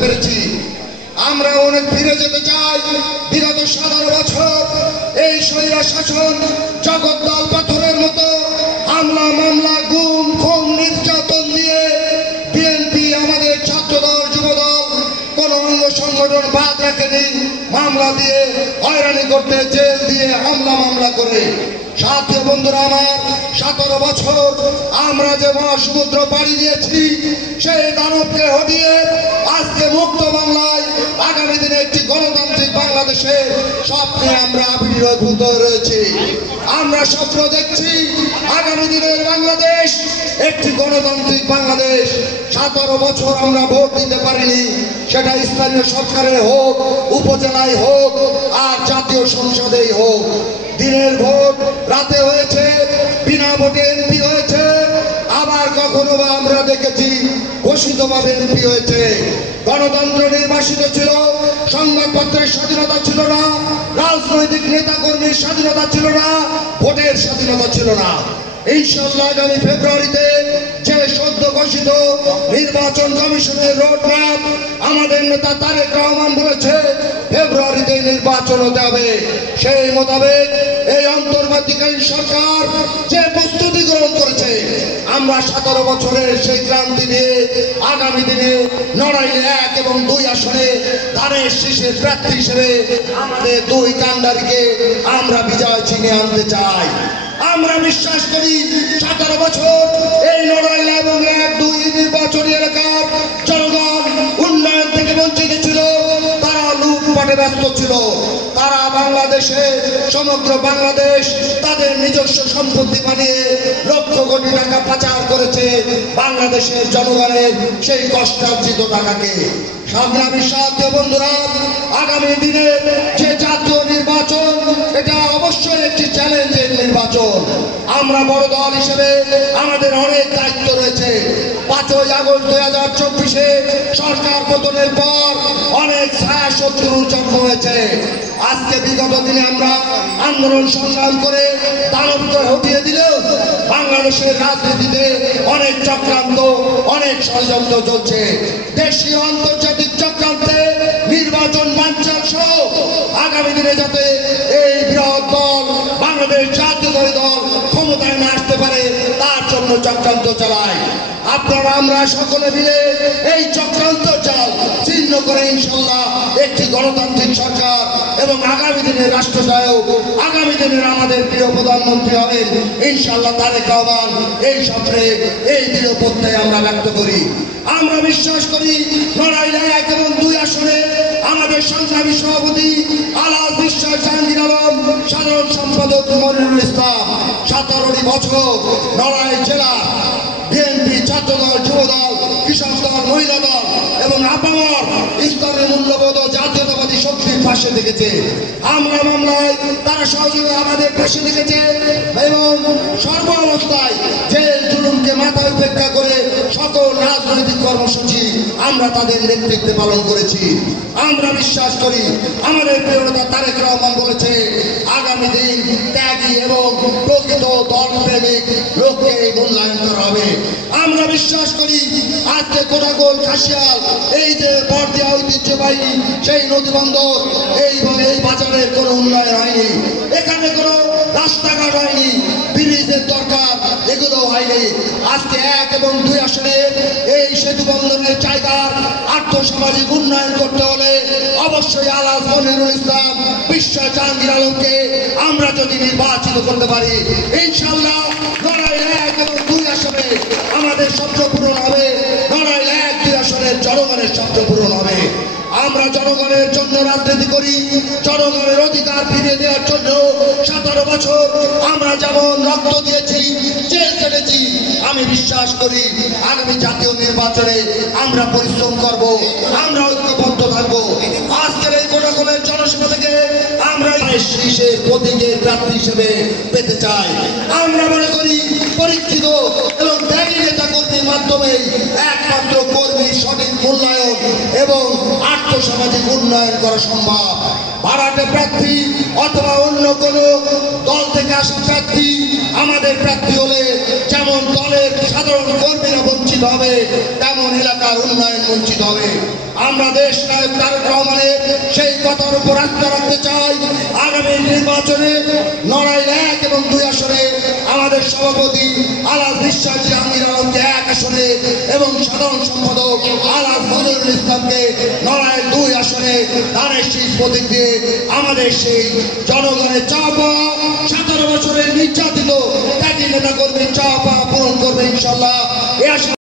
পেরেছি। আমরা অনেক ফিরে যেতে চাই বিগত 17 বছর এই স্বৈরা শাসন জগদ্দল পাথরের মতো হামলা মামলা গুম খুন নির্যাতন দিয়ে বিএনপি আমাদের ছাত্রদল যুবদল কোন অঙ্গ সংগঠন বাদ রাখেনি। মামলা দিয়ে হয়রানি করতে, জেল দিয়ে হামলা মামলা করে। সাথী বন্ধুরা আমার, 17 বছর আমরা যে মহাসমুদ্র পাড়ি দিয়েছি সেই দানবকে হটিয়ে আজকে মুক্ত বাংলায় আগামী দিনে একটি গণতান্ত্রিক বাংলাদেশের স্বপ্নে আমরা আবির্ভূত রয়েছি। আমরা স্বপ্ন দেখছি আগামী দিনের বাংলাদেশ একটি গণতান্ত্রিক বাংলাদেশ। 17 বছর আমরা ভোট দিতে পারিনি, সেটা স্থানীয় সরকারে হোক, উপজেলায় হোক, আর জাতীয় সংসদেই হোক। দিনের ভোট রাতে হয়েছে, বিনা ভোটে এমপি হয়েছে, আবার কখনো বা আমরা দেখেছি ঘোষিতভাবে এমপি হয়েছে। গণতন্ত্র নির্বাসিত ছিল, সংবাদপত্রের স্বাধীনতা ছিল না, রাজনৈতিক নেতাকর্মীর স্বাধীনতা ছিল না, ভোটের স্বাধীনতা ছিল না। ইনশাআল্লাহ আগামী ফেব্রুয়ারিতে যে সদ্য ঘোষিত নির্বাচন কমিশনের রোডম্যাপ আমাদের নেতা তারেক রহমান বলেছে ফেব্রুয়ারিতে নির্বাচন হতে হবে, সেই মোতাবেক এই অন্তর্বর্তীকালীন সরকার যে প্রস্তুতি গ্রহণ করেছে আমরা 17 বছরের সেই ক্রান্তি নিয়ে আগামী দিনে নড়াইল 1 এবং 2 আসনে ধানের শীষের প্রার্থী হিসেবে আমাদের 2 কান্ডারিকে আমরা বিজয় ছিনিয়ে আনতে চাই। আমরা বিশ্বাস করি 17 বছর এই নড়াইল এবং 1-2 নির্বাচনী এলাকার জনগণ উন্নয়ন থেকে বঞ্চিত ছিল, তারা লুটপাটে ব্যস্ত ছিল। তারা বাংলাদেশে, সমগ্র বাংলাদেশ তাদের নিজস্ব সম্পত্তি বানিয়ে লক্ষ কোটি টাকা পাচার করেছে বাংলাদেশের জনগণের সেই কষ্টার্জিত টাকাকে। সংগ্রামী সাথী বন্ধুরা, আগামী দিনে যে জাতীয় নির্বাচন এটা অবশ্যই একটি চ্যালেঞ্জের নির্বাচন। আমরা বড় দল হিসেবে আমাদের অনেক দায়িত্ব রয়েছে। 5ই আগস্ট 2024-এ সরকার পতনের পর অনেক ছায়া শত্রুর জন্ম হয়েছে। আজকে বিগত দিনে আমরা আন্দোলন সংগ্রাম করে দানবকে হটিয়ে দিলেও বাংলাদেশের রাজনীতিতে অনেক চক্রান্ত, অনেক ষড়যন্ত্র চলছে। দেশীয় আন্তর্জাতিক চক্রান্তে নির্বাচন বানচাল সহ আগামী দিনে যাতে এই বৃহৎ দল বাংলাদেশ জাতীয়তাবাদী দল ক্ষমতায় না আসতে পারে তার জন্য চক্রান্ত চালায়। আপনারা আমরা সকলে মিলে এই চক্রান্ত চাল ছিন্ন করে ইনশাআল্লাহ একটি গণতান্ত্রিক সরকার এবং আগামী দিনের রাষ্ট্রনায়ক, আগামী দিনের আমাদের প্রিয় প্রধানমন্ত্রী হবেন ইনশাআল্লাহ তারেক রহমান, এই স্বপ্নে, এই দৃঢ় প্রত্যয়ে আমরা ব্যক্ত করি। আমরা বিশ্বাস করি নড়াইল 1 এবং 2 আসনে আমাদের সংগ্রামী সভাপতি আলাল বিশ্বাস জাহাঙ্গীর আলম, সাধারণ সম্পাদক মনিরুল ইসলাম 17 বছর নড়াইল জেলা বিএনপি, ছাত্রদল, যুবদল, কৃষক দল, মহিলা দল এবং আপামর ইসলামের মূল্যবোধ ও জাতীয়তাবাদী শক্তির পাশে থেকেছে। আমরা মামলায় তারা সহযোগে আমাদের পাশে থেকেছে এবং সর্ব অবস্থায় যে জুলুমকে মাথায় উপেক্ষা করে সকল রাজনৈতিক কর্মসূচি আমরা তাদের নেতৃত্বে পালন করেছি। আমরা বিশ্বাস করি আমাদের প্রিয় নেতা তারেক রহমান বলেছে আগামী দিন ত্যাগী এবং প্রকৃত দলপ্রেমিক লোককে মূল্যায়ন করা হবে। আমরা বিশ্বাস করি আজকে কোটাগোল, খাসিয়াল, এই যে বর্দিয়া ঐতিহ্যবাহী সেই নদীবন্দর, এই বাজারের কোনো উন্নয়ন হয়নি, এখানে কোনো রাস্তাঘাট হয়নি, ব্রিজের দরকার, এগুলো হয়নি। আজকে 1 এবং 2 আসনে এই সেতু বন্ধনের জায়গার আর্থসামাজিক উন্নয়ন করতে হলে অবশ্যই আলাল মনিরুল ইসলাম, বিশ্বাস জাহাঙ্গীর আলমকে আমরা যদি নির্বাচিত করতে পারি ইনশাআল্লাহ নড়াইল 1 এবং 2 আসনে আমাদের স্বপ্ন পূরণ হবে, নড়াইল 1-2 আসনের জনগণের স্বপ্ন পূরণ হবে। আমরা জনগণের জন্য রাজনীতি করি, জনগণের অধিকার ফিরিয়ে দেওয়ার জন্য 17 বছর আমরা যেমন রক্ত দিয়েছি, জেল কেটেছি। আমি বিশ্বাস করি আগামী জাতীয় নির্বাচনে আমরা পরিশ্রম করব, আমরা ঐক্যবদ্ধ থাকব। আজকের এই কোটাগোলের জনসভা থেকে আমরা শীর্ষের প্রতীকের প্রার্থী হিসেবে পেতে চাই। আমরা মনে করি পরীক্ষিত এবং ত্যাগী নেতা কর্মীর মাধ্যমে একমাত্র কর্মীর সঠিক মূল্যায়ন এবং আর্থসামাজিক উন্নয়ন করা সম্ভব। ভাড়াটে প্রার্থী অথবা অন্য কোনো দল থেকে আসা প্রার্থী আমাদের প্রার্থী হলে যেমন দলের সাধারণ কর্মীরা বঞ্চিত বঞ্চিত হবে, তেমন এলাকার উন্নয়ন বঞ্চিত হবে। আমরা দেশ নায়ক তারেক রহমানের সেই কথার উপর আস্থা রাখতে চাই। আগামী নির্বাচনে নড়াইল 1 এবং 2 আসনে আমাদের সভাপতি আলহাজ বিশ্বাস জাহাঙ্গীর আলমকে 1 আসনে এবং সাধারণ সম্পাদক আলহাজ নজরুল ইসলামকে নড়াইল 2 আসনে ধানের শীষ প্রতীক দিয়ে আমাদের সেই জনগণের চাওয়া পাওয়া 17 বছরের নির্যাতিত ত্যাগী নেতা কর্মীর চাওয়া পাওয়া